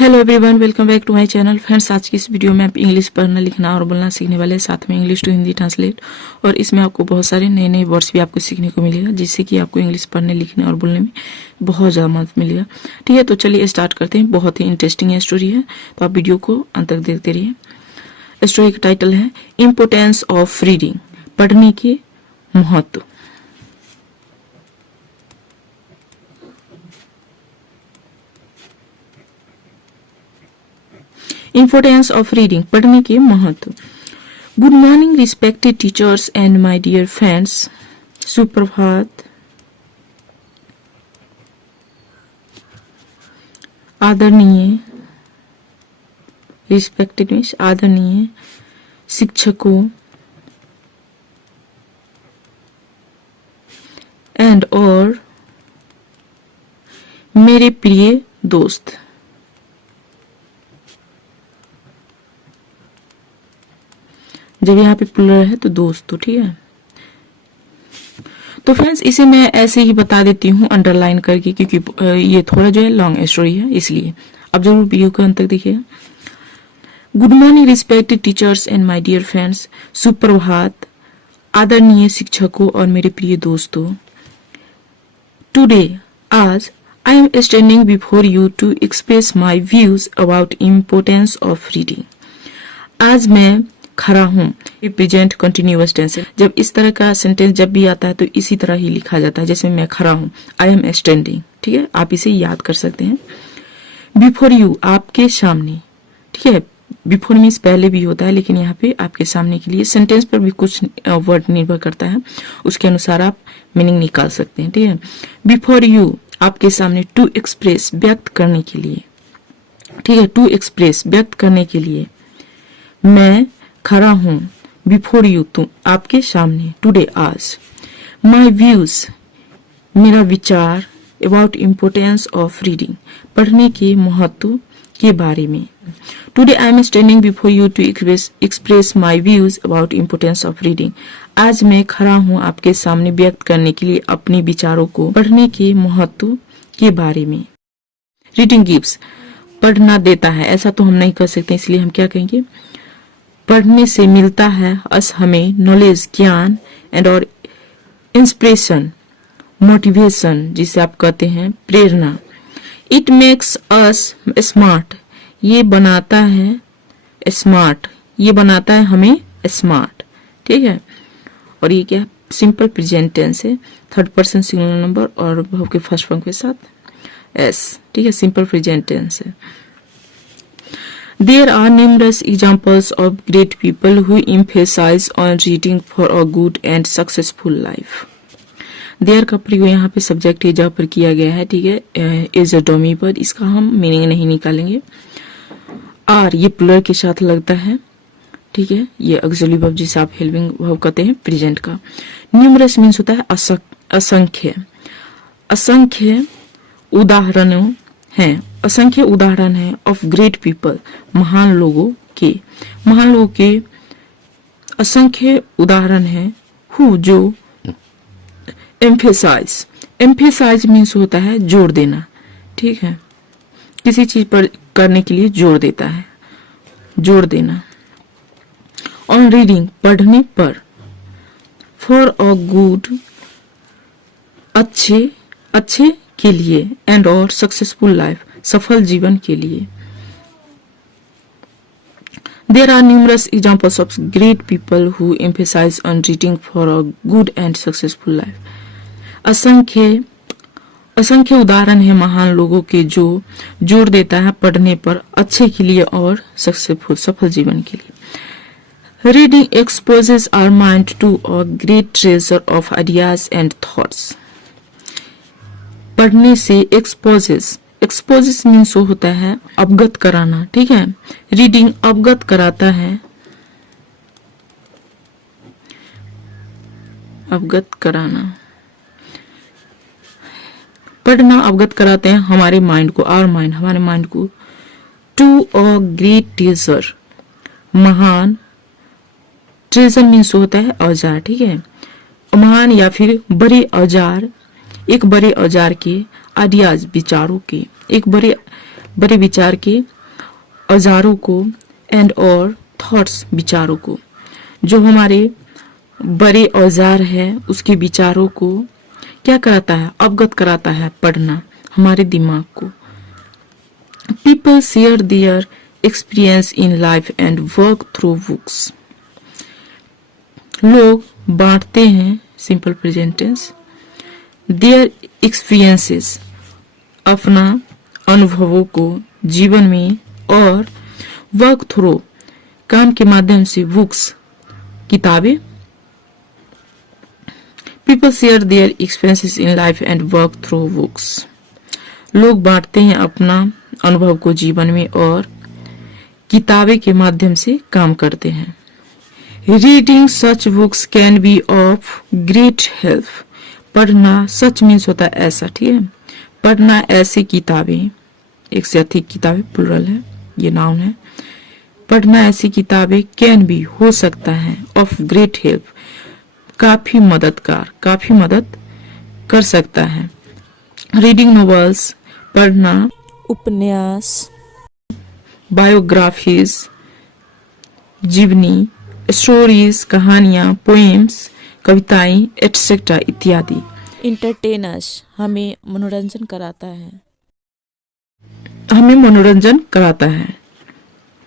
Hello everyone, welcome back to my channel. Friends, आज की इस वीडियो में आप इंग्लिश पढ़ना, लिखना और बोलना सीखने वाले, साथ में इंग्लिश टू हिंदी ट्रांसलेट। और इसमें आपको बहुत सारे नए नए वर्ड्स भी आपको सीखने को मिलेगा, जिससे कि आपको इंग्लिश पढ़ने, लिखने और बोलने में बहुत ज़्यादा मदद मिलेगा। ठीक है, तो चलिए स्टार्ट करते हैं। बहुत ही इंटरेस्टिंग स्टोरी है, तो आप वीडियो को अंत तक देखते रहिए। स्टोरी का टाइटल है इम्पोर्टेंस ऑफ रीडिंग, पढ़ने के महत्व। Importance of reading, पढ़ने के महत्व। Good morning respected teachers and my dear friends. सुप्रभात। आदरणीय, रिस्पेक्टेड मीन्स आदरणीय शिक्षकों एंड और मेरे प्रिय दोस्त। जब यहाँ पे प्लूरल है तो दोस्तों, ठीक है। तो फ्रेंड्स, इसे मैं ऐसे ही बता देती हूँ अंडरलाइन करके, क्योंकि ये थोड़ा जो है लॉन्ग स्टोरी है, इसलिए अब जरूर वीडियो को अंत तक देखिएगा। Good morning respected teachers and my dear friends. सुप्रभात आदरणीय शिक्षकों और मेरे प्रिय दोस्तों। टुडे, आज, I am standing before you to express my views about importance of reading. आज मैं खड़ा हूँ। ये प्रेजेंट कंटिन्यूअस टेंस है। जब इस तरह का सेंटेंस जब भी आता है तो इसी तरह ही लिखा जाता है, जैसे मैं खड़ा हूँ, आई एम स्टैंडिंग। ठीक है, आप इसे याद कर सकते हैं। बिफोर यू, आपके सामने। ठीक है, बिफोर मीन्स पहले भी होता है, लेकिन यहाँ पे आपके सामने के लिए सेंटेंस पर भी कुछ वर्ड निर्भर करता है, उसके अनुसार आप मीनिंग निकाल सकते हैं। ठीक है, बिफोर यू, आपके सामने। टू एक्सप्रेस, व्यक्त करने के लिए। ठीक है, टू एक्सप्रेस, व्यक्त करने के लिए। मैं खड़ा हूं। बिफोर यू, तुम, आपके सामने। टुडे, आज। माई व्यूज, मेरा विचार। अबाउट इम्पोर्टेंस ऑफ रीडिंग, पढ़ने के महत्व के बारे में। Today I am standing before you to express my views about importance of reading. आज मैं खड़ा हूं आपके सामने व्यक्त करने के लिए अपने विचारों को पढ़ने के महत्व के बारे में। रीडिंग गिव्स, पढ़ना देता है। ऐसा तो हम नहीं कर सकते, इसलिए हम क्या कहेंगे, पढ़ने से मिलता है अस, हमें, नॉलेज, ज्ञान, एंड और इंस्पिरेशन, मोटिवेशन, जिसे आप कहते हैं प्रेरणा। इट मेक्स अस स्मार्ट, ये बनाता है स्मार्ट, ये बनाता है हमें स्मार्ट। ठीक है, और ये क्या, सिंपल प्रेजेंट टेंस है, थर्ड पर्सन सिंगुलर नंबर और वर्ब के फर्स्ट फॉर्म के साथ एस। ठीक है, सिंपल प्रेजेंट टेंस है। There are numerous examples of great people who emphasize on reading for a good and successful life. There का प्रयोग यहाँ पे सब्जेक्ट है, जहाँ पर किया गया है। ठीक है, इज अ डमी पर, इसका हम मीनिंग नहीं निकालेंगे। आर, ये प्लूरल के साथ लगता है। ठीक है, ये ऑक्सिलरी वर्ब, जिसे आप हेल्पिंग वर्ब कहते हैं प्रेजेंट का। न्यूमरस मीन्स होता है असंख्य। असंख्य उदाहरणों हैं, असंख्य उदाहरण है ऑफ ग्रेट पीपल, महान लोगों के। महान लोगों के असंख्य उदाहरण है। हु, जो। एम्फेसाइज, एम्फेसाइज मीन्स होता है जोर देना। ठीक है, किसी चीज पर करने के लिए जोर देता है, जोर देना। ऑन रीडिंग, पढ़ने पर। फॉर अ गुड, अच्छे, अच्छे के लिए। एंड और सक्सेसफुल लाइफ, सफल जीवन के लिए। There are numerous examples of great people who emphasize on reading for a good and successful life. असंख्य उदाहरण है महान लोगों के, जो जोर देता है पढ़ने पर, अच्छे के लिए और सक्सेसफुल, सफल जीवन के लिए। Reading exposes our mind to a great treasure of ideas and thoughts. पढ़ने से एक्सपोजेस, एक्सपोजेस मीन्स होता है अवगत कराना। ठीक है, रीडिंग अवगत कराता है, अवगत कराना। पढ़ना अवगत कराते हैं हमारे माइंड को, आवर माइंड, हमारे माइंड को। टू अ ग्रेट ट्रेजर, महान। ट्रेजर मीन्स होता है औजार। ठीक है, महान या फिर बड़े औजार, एक बड़े औजार के, आइडियाज, विचारों के, एक बड़े बड़े विचार के औजारों को, एंड और थॉट्स विचारों को। जो हमारे बड़े औजार है उसके विचारों को क्या कराता है, अवगत कराता है पढ़ना हमारे दिमाग को। People share their experience in life and work through books. लोग बांटते हैं, simple present tense, their experiences, अपना अनुभवों को जीवन में, और वर्क थ्रू, काम के माध्यम से, बुक्स, किताबें। People share their experiences in life and work through books. लोग बांटते हैं अपना अनुभव को जीवन में और किताबें के माध्यम से काम करते हैं। Reading such books can be of great help. पढ़ना, सच मीन्स होता है ऐसा, ठीक है। पढ़ना ऐसी किताबें, एक से अधिक किताबें प्लुरल है, ये नाउन है। पढ़ना ऐसी किताबें कैन बी हो सकता है, ऑफ ग्रेट हेल्प काफी मददगार, काफी मदद कर सकता है। रीडिंग नॉवेल्स, पढ़ना उपन्यास, बायोग्राफीज, जीवनी, स्टोरीज, कहानियां, पोएम्स, कविताएं, एटसेट्रा इत्यादि। इंटरटेनर्स, हमें मनोरंजन कराता है, हमें मनोरंजन कराता है,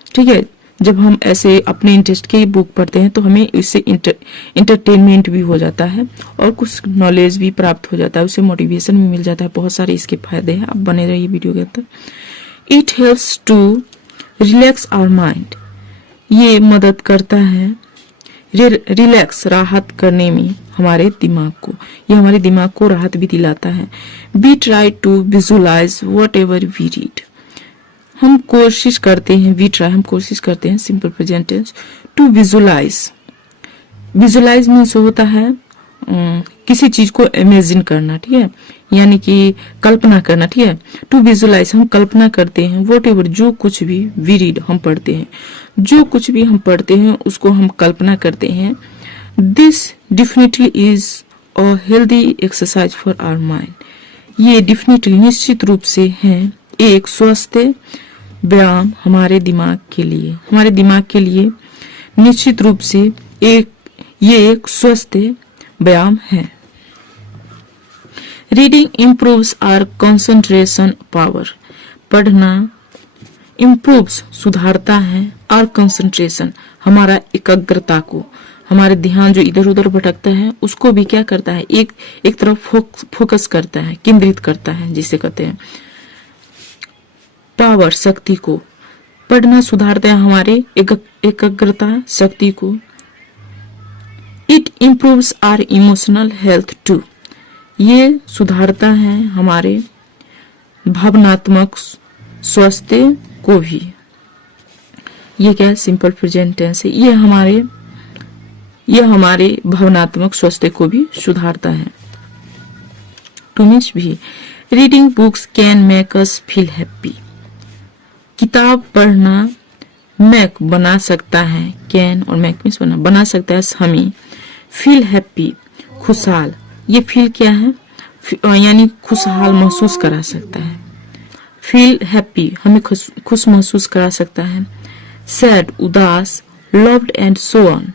ठीक है। जब हम ऐसे अपने इंटरेस्ट की बुक पढ़ते हैं तो हमें इससे इंटरटेनमेंट भी हो जाता है और कुछ नॉलेज भी प्राप्त हो जाता है, उससे मोटिवेशन भी मिल जाता है। बहुत सारे इसके फायदे हैं। आप बने रहिए वीडियो के अंदर। It helps to relax our mind. ये मदद करता है रिलैक्स, राहत करने में हमारे दिमाग को। ये हमारे दिमाग को राहत भी दिलाता है। We try to visualise whatever we read. हम कोशिश करते हैं, वी ट्राई, हम कोशिश करते हैं, simple present tense, to visualise. Visualise means होता है किसी चीज को इमेजिन करना, ठीक है, यानी कि कल्पना करना, ठीक है। टू विजुअलाइज, हम कल्पना करते हैं, वॉट एवर, जो कुछ भी, वी रीड, हम पढ़ते हैं, जो कुछ भी हम पढ़ते हैं उसको हम कल्पना करते हैं। This definitely is a healthy exercise for our mind. ये डेफिनेटली, निश्चित रूप से है एक स्वस्थ व्यायाम हमारे दिमाग के लिए। हमारे दिमाग के लिए निश्चित रूप से ये एक स्वस्थ व्यायाम है। Reading improves our concentration power. पढ़ना इम्प्रूव्स, सुधारता है, आवर कंसंट्रेशन, हमारा एकाग्रता को, हमारे ध्यान जो इधर उधर भटकता है उसको भी क्या करता है, एक तरफ फोकस करता है, केंद्रित करता है, जिसे कहते हैं पावर, शक्ति को। पढ़ना सुधारता है हमारे एकाग्रता, शक्ति को। It improves our emotional health too. ये सुधारता है हमारे भावनात्मक स्वास्थ्य को भी। ये क्या है, सिंपल प्रेजेंट टेंस है। ये हमारे भावनात्मक स्वास्थ्य को भी सुधारता है। टू मीन्स भी, reading books can make us feel happy. किताब पढ़ना मैक बना सकता है, कैन और मैक मीन्स बना सकता है हमें फील हैप्पी, खुशहाल। ये फील क्या है, यानी खुशहाल महसूस करा सकता है। फील हैप्पी, हमें खुश महसूस करा सकता है। सैड, उदास। Loved and so on,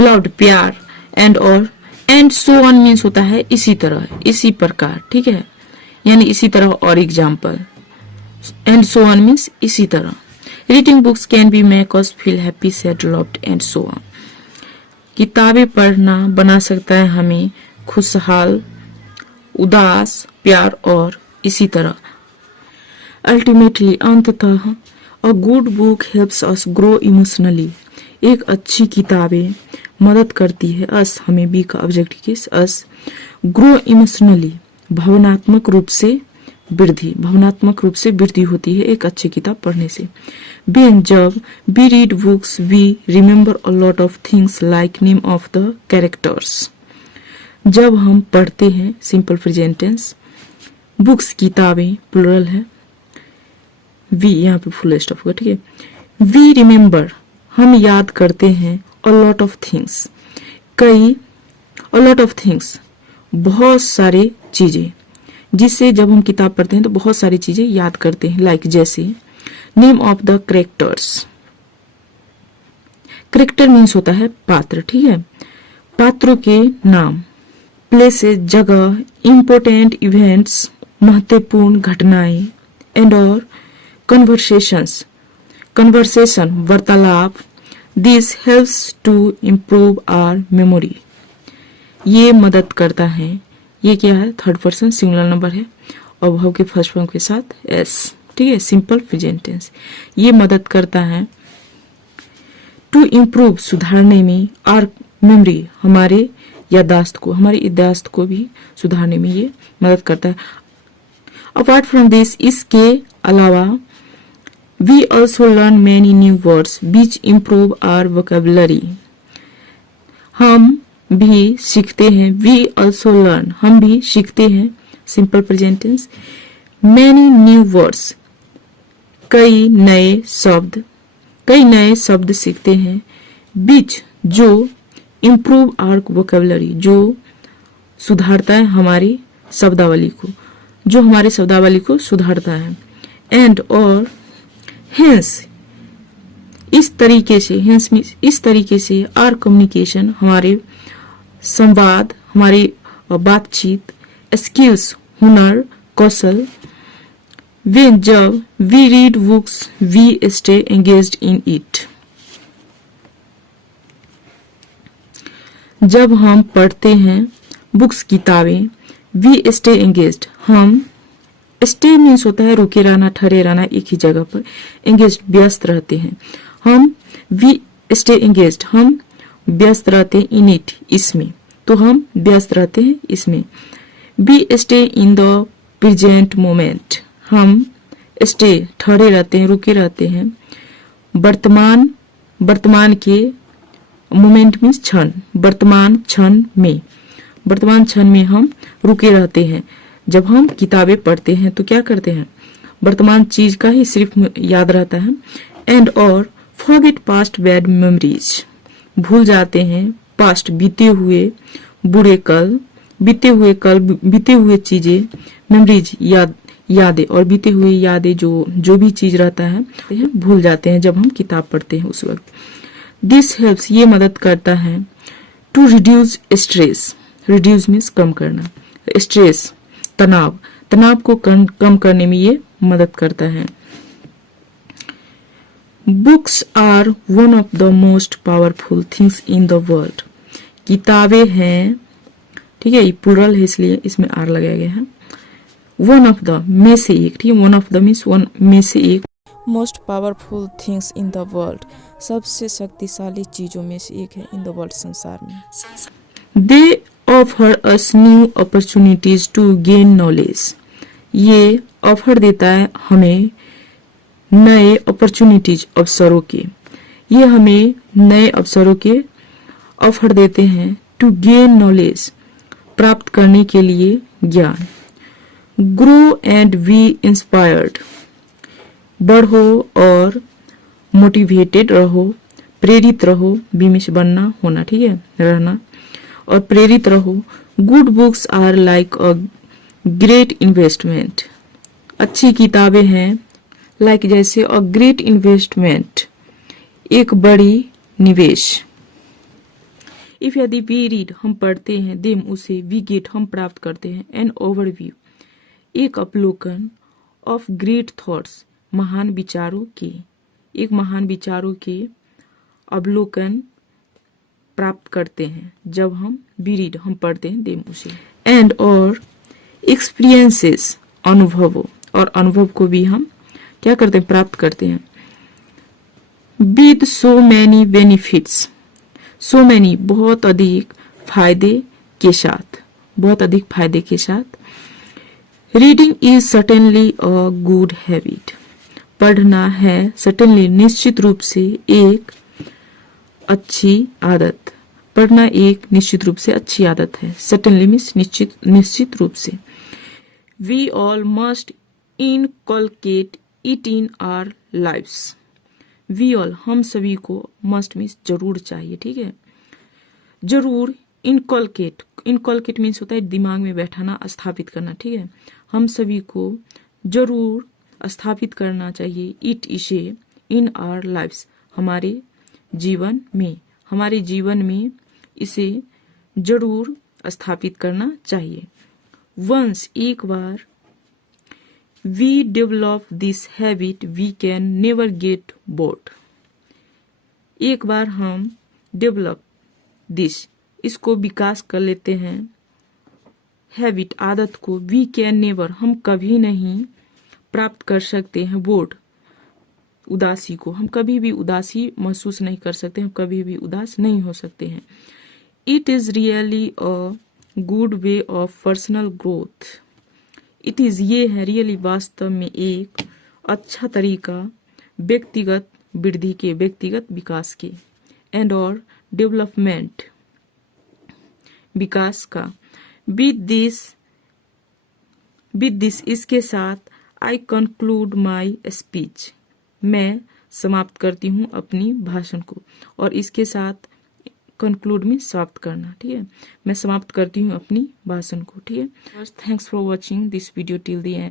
loved प्यार, एंड सो ऑन मीन्स होता है इसी तरह, इसी प्रकार, ठीक है, यानी इसी तरह और example. And so on means इसी तरह। Reading books can be make us feel happy, sad, loved and so on. किताबें पढ़ना बना सकता है हमें खुशहाल, उदास, प्यार और इसी तरह। अल्टीमेटली, अंततः, a good book helps us grow emotionally. एक अच्छी किताबें मदद करती है अस, हमें बी का ऑब्जेक्टिव केस, अस ग्रो इमोशनली, भावनात्मक रूप से वृद्धि होती है एक अच्छी किताब पढ़ने से। बेन, जब we read books we remember a lot of things like name of the characters. जब हम पढ़ते हैं, सिंपल प्रेजेंट टेंस, बुक्स किताबें प्लुरल है, वी यहाँ पे फुल स्टॉप होगा, ठीक है। वी रिमेम्बर, हम याद करते हैं, अ lot of things, a lot of things, बहुत सारी चीजें, जिससे जब हम किताब पढ़ते हैं तो बहुत सारी चीजें याद करते हैं, लाइक जैसे name of the characters. Character means होता है पात्र, ठीक है, पात्रों के नाम। प्लेसेस जगह, इम्पोर्टेंट इवेंट्स महत्वपूर्ण घटनाएं, एंड और कन्वर्सेशंस कन्वर्सेशन वार्तालाप। This helps to improve our memory, ये मदद करता है। ये क्या है, थर्ड पर्सन सिंगुलर नंबर है और वर्ब के फर्स्ट फॉर्म के साथ एस, ठीक है, सिंपल प्रेजेंट टेंस। ये मदद करता है टू इम्प्रूव सुधारने में, आर मेमोरी हमारे यादाश्त को भी सुधारने में ये मदद करता है। अपार्ट फ्रॉम दिस, इसके अलावा we also learn many new words which improve our vocabulary, हम भी सीखते हैं। वी ऑल्सो लर्न, हम भी सीखते हैं, simple present tense, many new words, कई नए शब्द सीखते हैं। बीच, जो इम्प्रूव आवर वोकेबुलरी, जो सुधारता है हमारी शब्दावली को, सुधारता है। एंड और हेंस, इस तरीके से आर कम्युनिकेशन, हमारे संवाद, हमारी बातचीत, स्किल्स हुनर कौशल। when जब we read books we stay engaged in it, जब हम पढ़ते हैं बुक्स किताबें, we stay engaged, हम stay मीन्स होता है रुके रहना, ठहरे रहना एक ही जगह पर, engaged व्यस्त रहते हैं हम, we stay engaged हम व्यस्त रहते हैं, in it इसमें, तो हम व्यस्त रहते हैं इसमें। we stay in the present moment, हम स्टे ठहरे रहते हैं, रुके रहते हैं वर्तमान के, मोमेंट मीन्स क्षण, वर्तमान क्षण में हम रुके रहते हैं। जब हम किताबें पढ़ते हैं तो क्या करते हैं, वर्तमान चीज का ही सिर्फ याद रहता है। एंड और फॉरगेट पास्ट बैड मेमोरीज, भूल जाते हैं पास्ट बीते हुए चीजें, मेमोरीज यादें और बीते हुए यादें, जो भी चीज रहता है भूल जाते हैं जब हम किताब पढ़ते हैं उस वक्त। दिस हेल्प्स, ये मदद करता है to reduce stress, reduce means कम करना, स्ट्रेस तनाव को कम करने में ये मदद करता है। Books are one of the most powerful things in the world, किताबें हैं, ठीक है, ये प्लूरल है इसलिए इसमें आर लगाया गया है। वन ऑफ द में से एक, ठीक है, one of the means one में से एक, most powerful things in the world, सबसे शक्तिशाली चीजों में से एक है इन द वर्ल्ड, संसार में। They offer us new opportunities to gain knowledge, ये ऑफर देता है हमें नए अपॉर्चुनिटीज, अवसरों के, ये हमें नए अवसरों के ऑफर देते हैं। टू गेन नॉलेज, प्राप्त करने के लिए ज्ञान। ग्रो एंड बी इंस्पायर्ड, बढ़ो और मोटिवेटेड रहो, प्रेरित रहो, बीमिश बनना होना, ठीक है, रहना, और प्रेरित रहो। Good books are like a great investment, अच्छी किताबें हैं, लाइक जैसे अ ग्रेट इन्वेस्टमेंट, एक बड़ी निवेश। इफ यदि वी रीड, हम पढ़ते हैं, देम उसे, वी गेट, हम प्राप्त करते हैं, एन ओवरव्यू, एक अवलोकन, ऑफ ग्रेट थॉट्स, महान विचारों के, एक महान विचारों के अवलोकन प्राप्त करते हैं जब हम वी रीड, हम पढ़ते हैं, देम उसे। एंड और एक्सपीरियंसेस, अनुभवों, और अनुभव को भी हम क्या करते हैं, प्राप्त करते हैं। With so many benefits, so many बहुत अधिक फायदे के साथ, बहुत अधिक फायदे के साथ। Reading is certainly a good habit, पढ़ना है सर्टेनली निश्चित रूप से एक अच्छी आदत, पढ़ना एक निश्चित रूप से अच्छी आदत है। सर्टेनली मीन्स निश्चित रूप से। We all must inculcate it in our lives, we all, हम सभी को, मस्ट मीन्स जरूर चाहिए, ठीक है, जरूर। इनकलकेट मीन्स होता है दिमाग में बैठाना, स्थापित करना, ठीक है, हम सभी को जरूर स्थापित करना चाहिए। इट इसे इन आवर लाइव्स, हमारे जीवन में इसे जरूर स्थापित करना चाहिए। वंस, एक बार, we develop this habit we can never get bored. एक बार हम डेवलप दिस, इसको विकास कर लेते हैं, हैबिट, आदत को, वी कैन नेवर, हम कभी नहीं प्राप्त कर सकते हैं, बोर्ड, उदासी को, हम कभी भी उदासी महसूस नहीं कर सकते, हम कभी भी उदास नहीं हो सकते हैं। It is really a good way of personal growth. It is, ये है, रियली, वास्तव में, एक अच्छा तरीका व्यक्तिगत वृद्धि के, व्यक्तिगत विकास के, एंड और डेवलपमेंट, विकास का। विद दिस, इसके साथ, आई कंक्लूड माई स्पीच, मैं समाप्त करती हूँ अपनी भाषण को। और इसके साथ कंक्लूड में समाप्त करना, ठीक है, मैं समाप्त करती हूँ अपनी भाषण को, ठीक है। Thanks for watching this video till the end.